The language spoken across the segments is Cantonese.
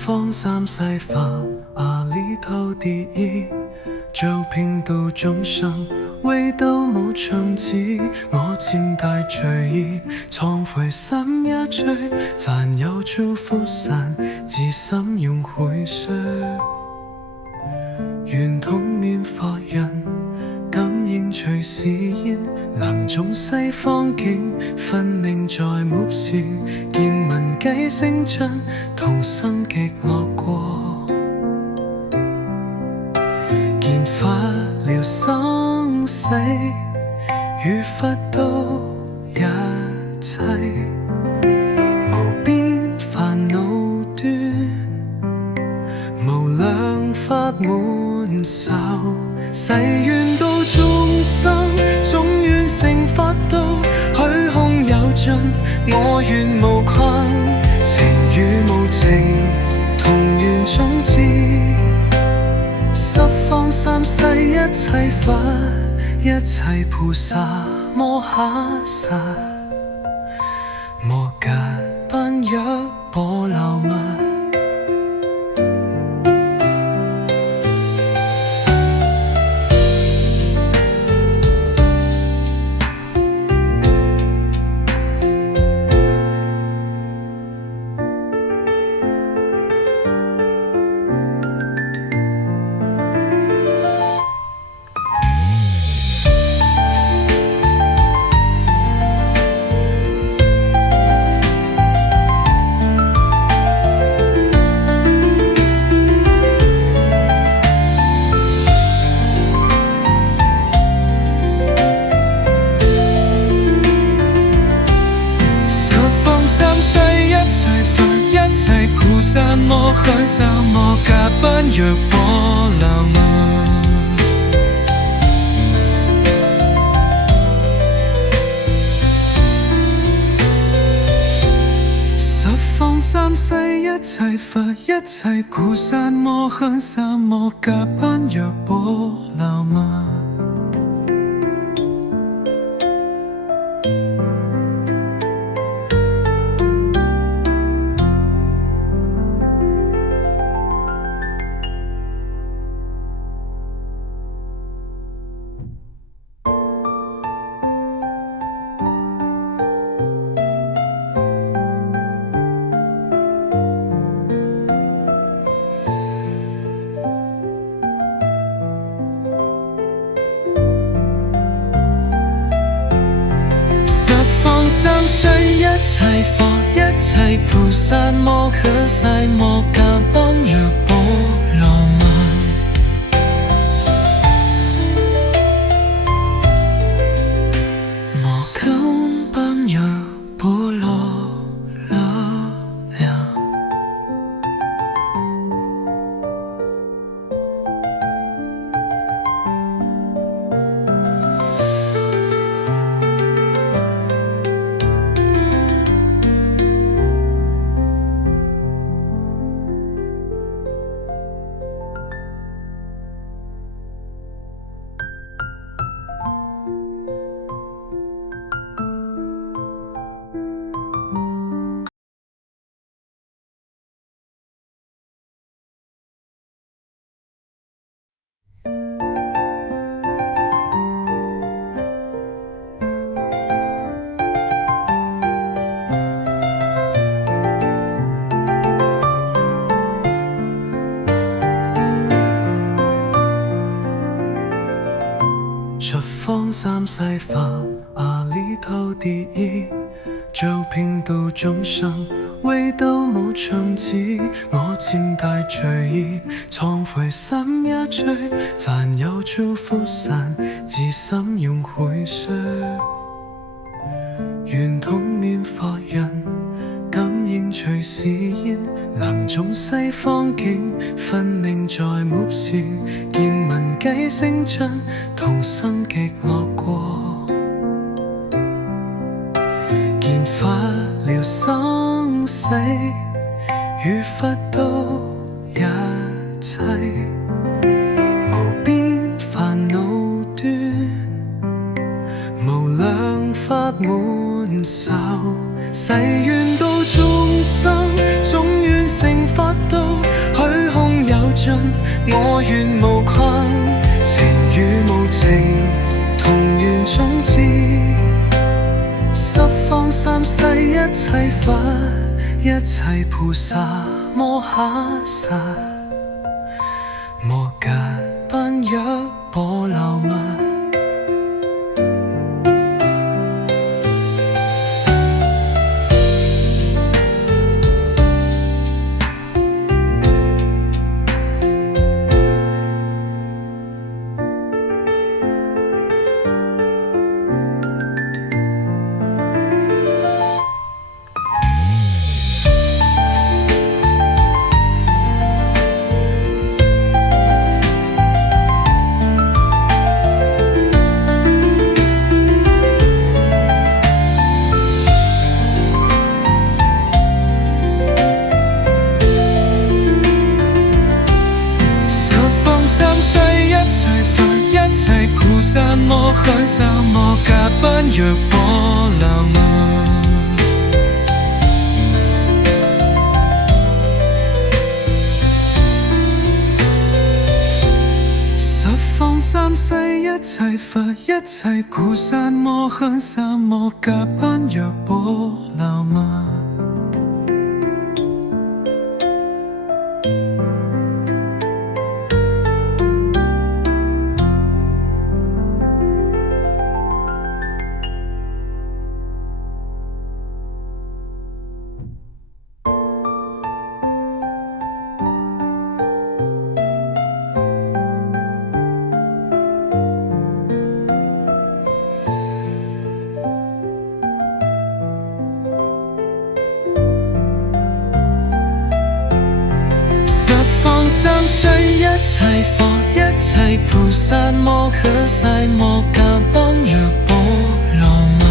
方三世法，里头第一，就拼到眾生，唯都冇長子。我漸大隨意，創悔心一追，凡有祝福散，自心用回水。願童年發人，感應隨時現，南中西方境，分明在目前。見聞計星辰，同生極樂過。見法了生死，與佛都一切，無邊煩惱端，無量法滿受。誓願度眾生，總願成佛道。虛空有盡，我願無困。情與無情，同願種子。十方三世一切佛，一切菩薩摩訶薩，摩訶般若波羅蜜。摩訶薩摩訶般若波羅蜜。十方三世一切佛，一切菩薩摩訶薩摩訶般若波羅蜜。三世一切佛，一切菩薩摩訶薩摩訶般若波羅蜜。摩訶般若波羅蜜。十方三世法，里頭第一，就拼到眾生，唯都冇長子。我漸大隨意，創悔心一追，凡有祝福散，自心用回水。願童年發人，感應隨時現，南中西方境，分明在目前。見聞計星辰，同生極樂過。見法了生死，與佛都一切，無邊煩惱端，無量法滿受。誓願度眾生，總願成佛道。盡，我願無困。情與無情，同源種子。十方三世一切佛，一切菩薩摩訶薩，摩訶般若波羅蜜。薩摩訶薩摩訶般若波羅蜜。十方三世一切佛，一切菩薩摩訶薩摩訶般若波羅蜜。三世一切佛，一切菩薩摩訶薩摩訶般若波羅蜜。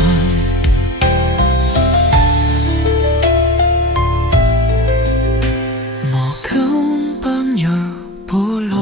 摩訶般若波羅蜜。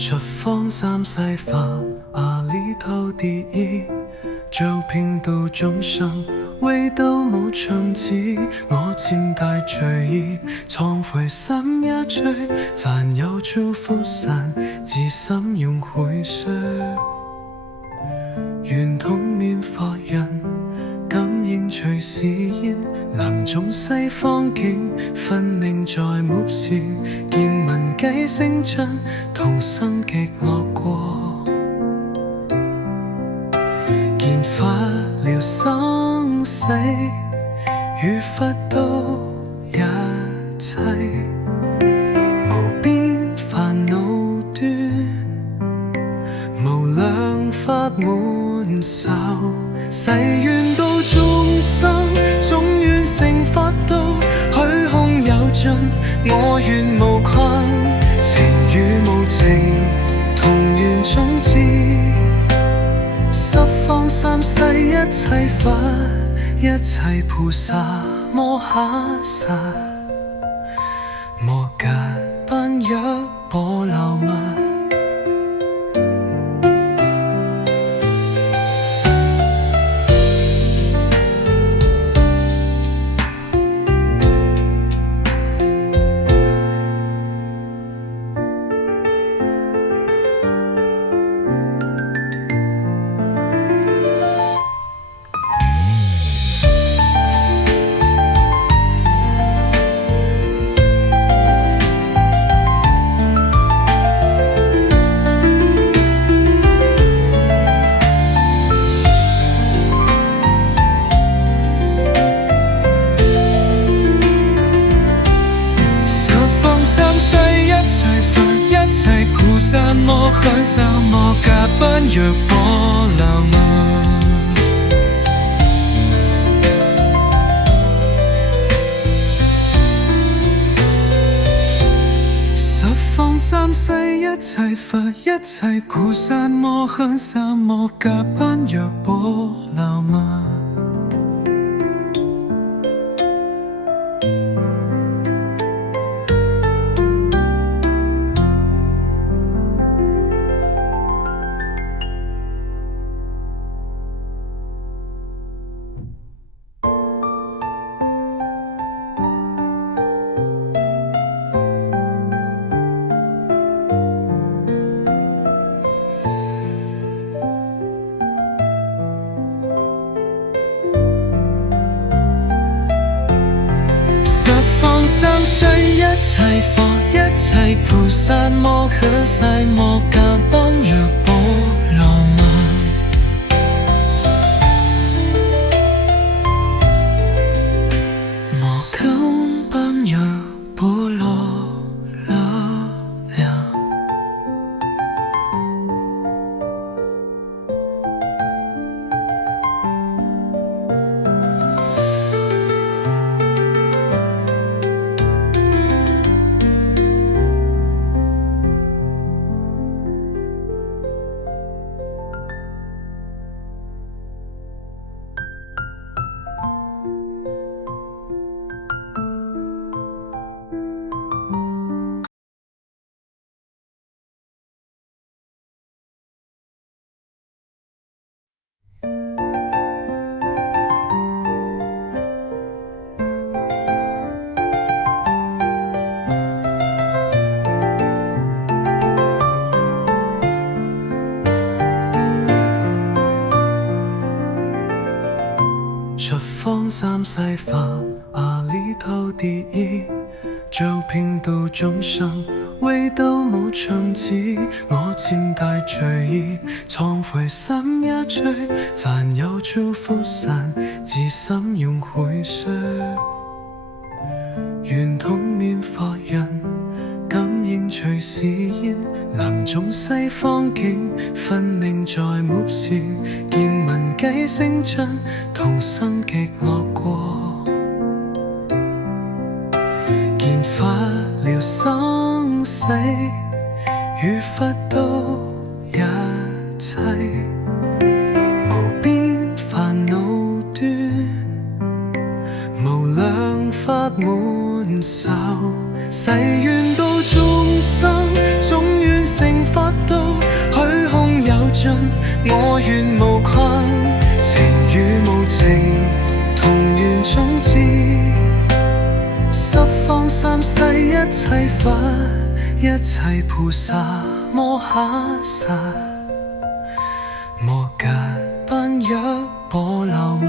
十方三世法，阿彌陀第一，救貧度眾生，為度無窮盡。我漸大罪意，懺悔心一醉，凡有諸福散，自心用回向。願同念佛人，感應隨時現，南種西方境，分明在目前。見聞偈聲震，同生極樂國。見法了生死，與佛度一切，無邊煩惱端，無量法門受。誓願度眾生，總願成佛道。虛空有盡，我願無困。情與無情，同源種子。十方三世一切佛，一切菩薩摩訶薩，摩訶般若波羅蜜。散麼？很什麼？甲不若波瀾嗎？十方三世一切佛，一切菩薩麼？很什麼？甲不若波瀾嗎？三世一切佛，一切菩薩麼？可世麼？甲不若波瀾嗎？莫根不若波羅那呀。十方三世法，阿彌陀第一，救平度眾生，唯道無長子。我漸大隨意，懺悔心一醉，凡有諸福散，自心用回說。願通念法人，感應隨時現，南中西方境，分明在目前。見聞計聲震，同生極樂國。見法了生死，與佛道一切，無邊煩惱端，無量法滿受。誓願度眾生，總願成佛道。虛空有盡，我願無困。情與無情，同願種智。十方三世一切佛，一切菩薩摩訶薩，摩訶般若波羅蜜。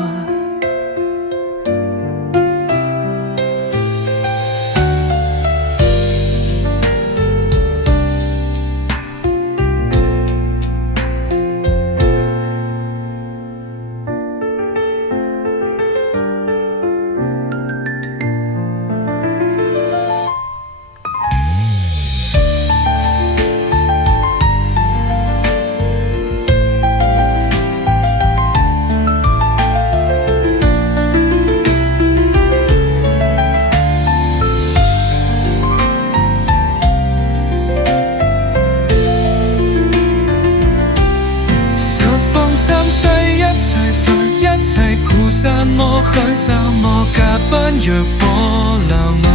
菩薩摩訶薩摩訶不若波瀾嗎？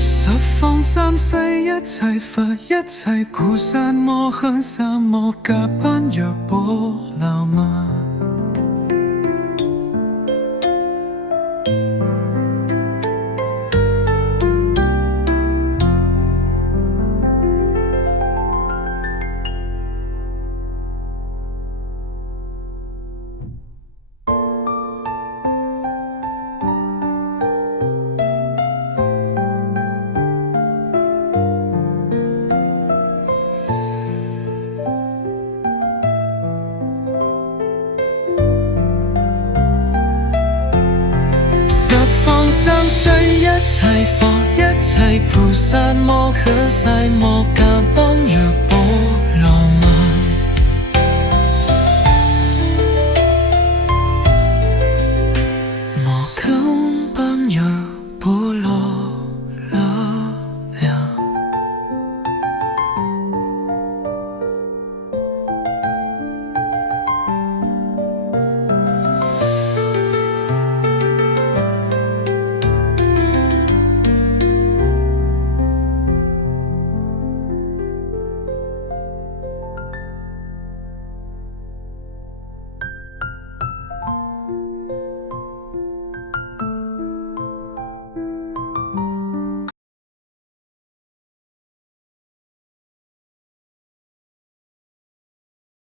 十方三世一切佛，一切菩薩摩訶薩摩訶不若波瀾嗎？切佛，一切菩薩摩訶薩摩訶般若。